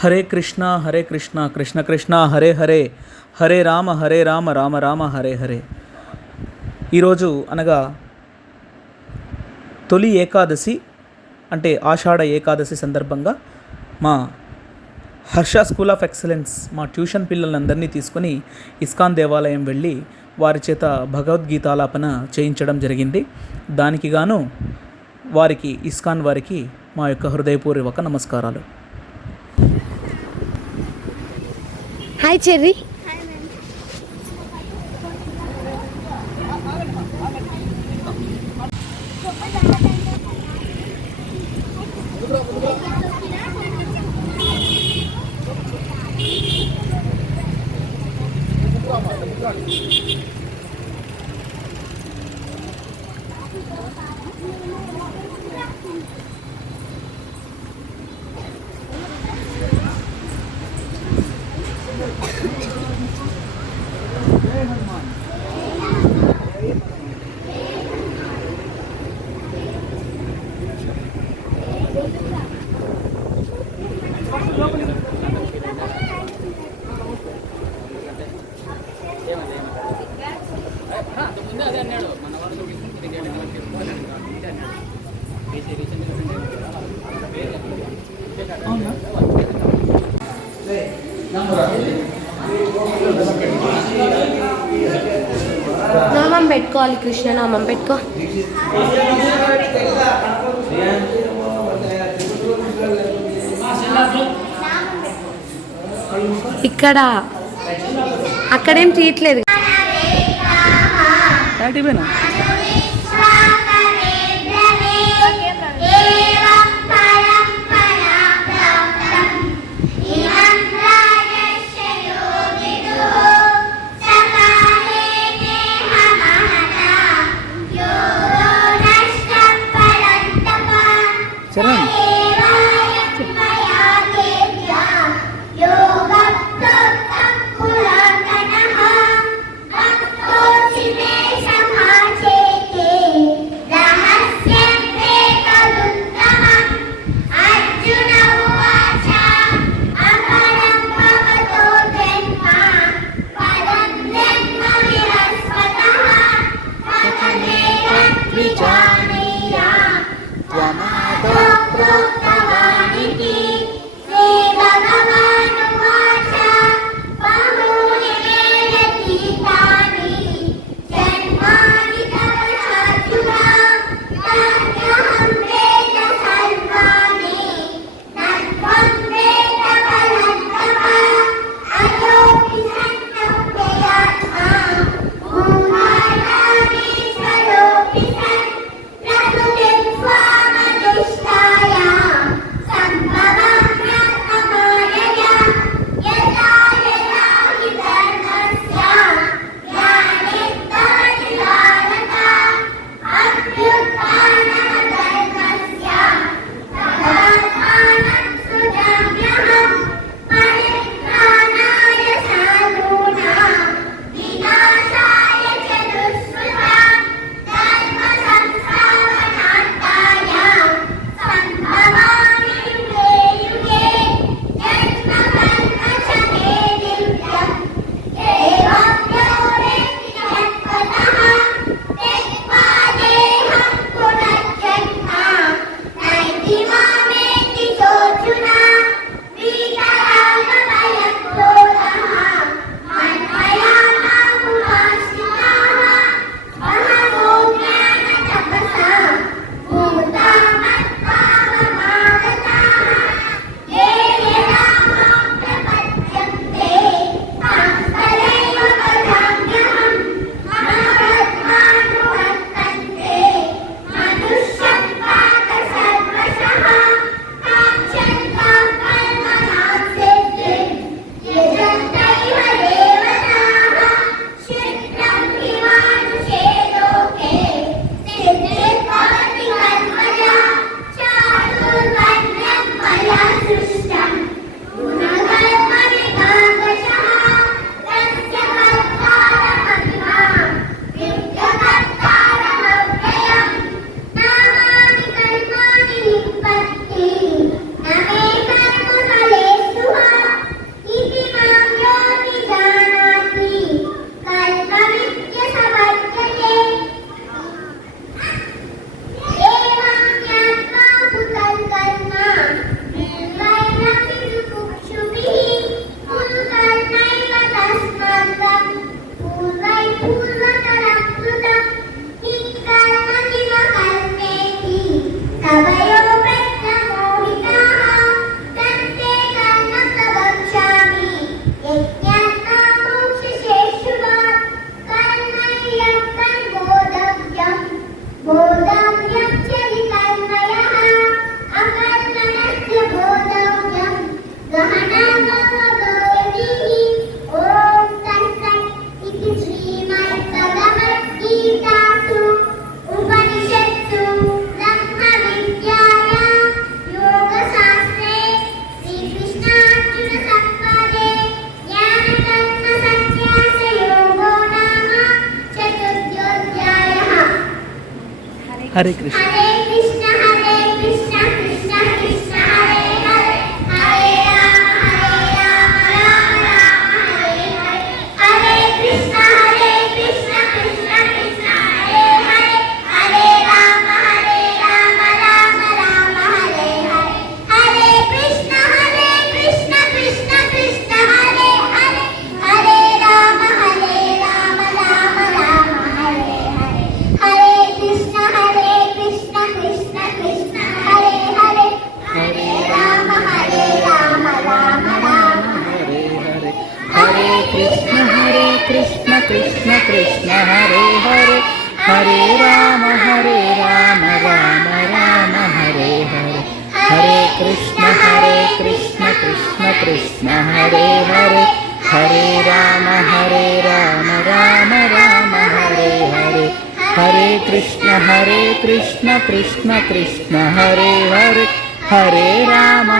హరే కృష్ణ కృష్ణ కృష్ణ హరే హరే, హరే రామ రామ రామ హరే హరే. ఈరోజు అనగా తొలి ఏకాదశి అంటే ఆషాఢ ఏకాదశి సందర్భంగా మా హర్ష స్కూల్ ఆఫ్ ఎక్సలెన్స్ మా ట్యూషన్ పిల్లలందరినీ తీసుకొని ఇస్కాన్ దేవాలయం వెళ్ళి వారి చేత భగవద్గీత ఆలాపన చేయించడం జరిగింది. దానికి గాను వారికి ఇస్కాన్ వారికి మా యొక్క హృదయపూర్వక నమస్కారాలు. Hi cherry. నామం పెట్టుకోవాలి, కృష్ణ నామం పెట్టుకో. ఇక్కడ అక్కడేం తీయట్లేదు. Samaje హరే కృష్ణ. హరే కృష్ణ హరే కృష్ణ కృష్ణ కృష్ణ హరే హరే హరే రామ రామ రామ హరే హరే హరే కృష్ణ కృష్ణ కృష్ణ హరే హరే హరే రామ రామ రామ హరే హరే హరే కృష్ణ కృష్ణ కృష్ణ హరే హరే హరే రామ రామ రామ హరే హరే హరే కృష్ణ కృష్ణ కృష్ణ హరే హరే హరే రామ రామ రామ హరే హరే హరే కృష్ణ కృష్ణ కృష్ణ హరే హరే హరే రామ రామ రామ హరే హరే హరే కృష్ణ కృష్ణ కృష్ణ హరే హరే హరే రామ రామ రామ హరే హరే హరే కృష్ణ కృష్ణ కృష్ణ హరే హరే హరే రామ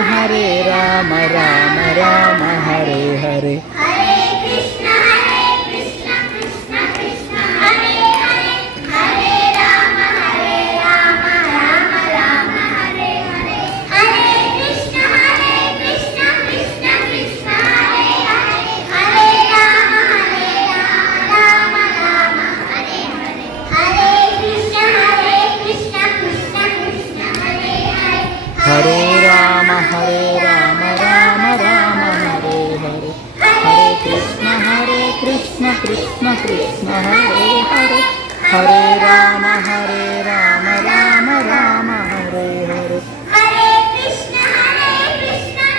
రామ రామ హరే హరే. హరే కృష్ణ కృష్ణ కృష్ణ హరే హరే హరే రామ రామ రామ హరే హరే హరే కృష్ణ కృష్ణ కృష్ణ హరే హరే హరే రామ రామ రామ హరే హరే హరే కృష్ణ కృష్ణ కృష్ణ హరే హరే హరే రామ రామ రామ హరే హరే హరే కృష్ణ కృష్ణ కృష్ణ హరే హరే హరే రామ రామ రామ హరే హరే. హరే కృష్ణ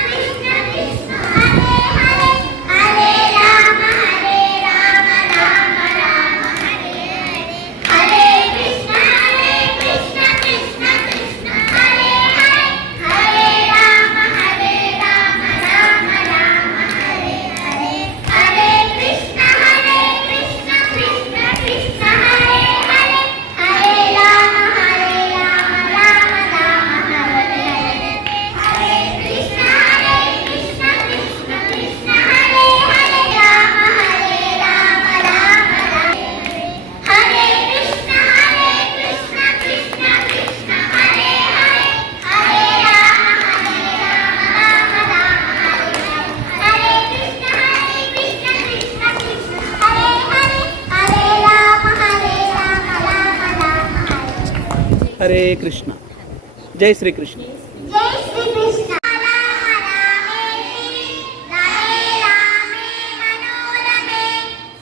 కృష్ణ కృష్ణ హరే హరే హరే రామ రామ రామ హరే హరే హరే కృష్ణ కృష్ణ కృష్ణ హరే హరే హరే రామ రామ రామ హరే హరే హరే కృష్ణ కృష్ణ కృష్ణ హరే హరే హరే రామ రామ రామ హరే హరే హరే కృష్ణ కృష్ణ కృష్ణ హరే హరే రామ రామ రామ హరే కృష్ణ కృష్ణ కృష్ణ హరే హరే హరే రామ రామ రామ హరే కృష్ణ కృష్ణ కృష్ణ హరే హరే హరే రామ రామ రామ హరే కృష్ణ. జై శ్రీకృష్ణ. జై శ్రీకృష్ణ. రామ రామేతి రమే రామే మనోరమే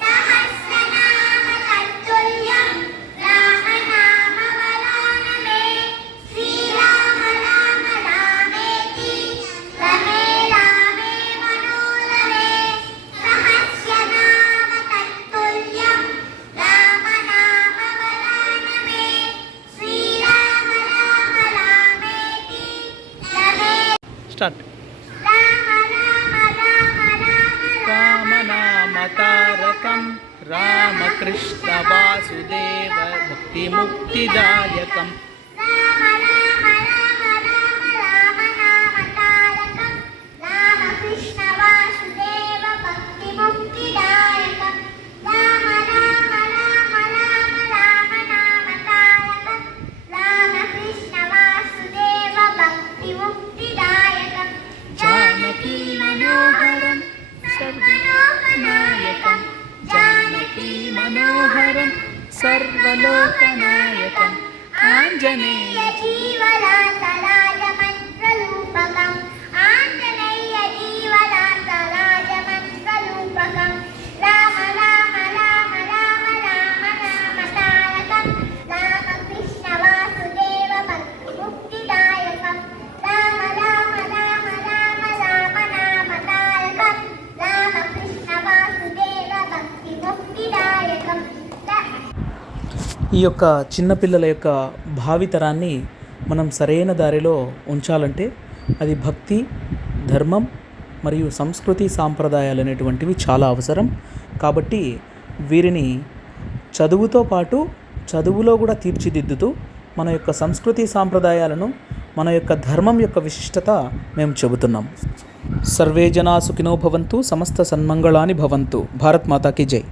సహస్రనామ తత్తుల్యం రామ వరాననే శ్రీరామ రామ రామేతి రమే రామే మనోరమే సహస్రనామ తత్తుల్యం రామ వరాననే శ్రీరామ రామ రామేతి రమే స్టార్ట్. రామ రామనామ తారకం రామకృష్ణ వాసుదేవ భక్తి ముక్తిదాయకం. రామ నామ తారకం రామకృష్ణ వాసుదేవ భక్తి ముక్తిదాయకం. రామ నామ తారకం రామకృష్ణ వాసుదేవ భక్తి ముక్తిదాయకం. జానకీ మనోహరం సర్వలోకనాయకం. జానకీ మనోహరం సర్వలోకనాయకం. ఆంజనేయ జీవలాంతరాయ మంత్రరూపకం. ఆంజనేయ జీవలాంతరాయ మంత్రరూపకం. రామ తారకం రామకృష్ణ వాసుదేవ భక్తి ముక్తిదాయకం. రామ తారకం రామకృష్ణ వాసుదేవ భక్తి ముక్తిదాయకం. ఈ యొక్క చిన్నపిల్లల యొక్క భావితరాన్ని మనం సరైన దారిలో ఉంచాలంటే అది భక్తి, ధర్మం మరియు సంస్కృతి సాంప్రదాయాలు అనేటువంటివి చాలా అవసరం. కాబట్టి వీరిని చదువుతో పాటు చదువులో కూడా తీర్చిదిద్దుతూ మన యొక్క సంస్కృతి సాంప్రదాయాలను, మన యొక్క ధర్మం యొక్క విశిష్టత మేము చెబుతున్నాం. సర్వే జనా సుఖినో భవంతు, సమస్త సన్మంగళాని భవంతు. భారత్ మాతాకి జై.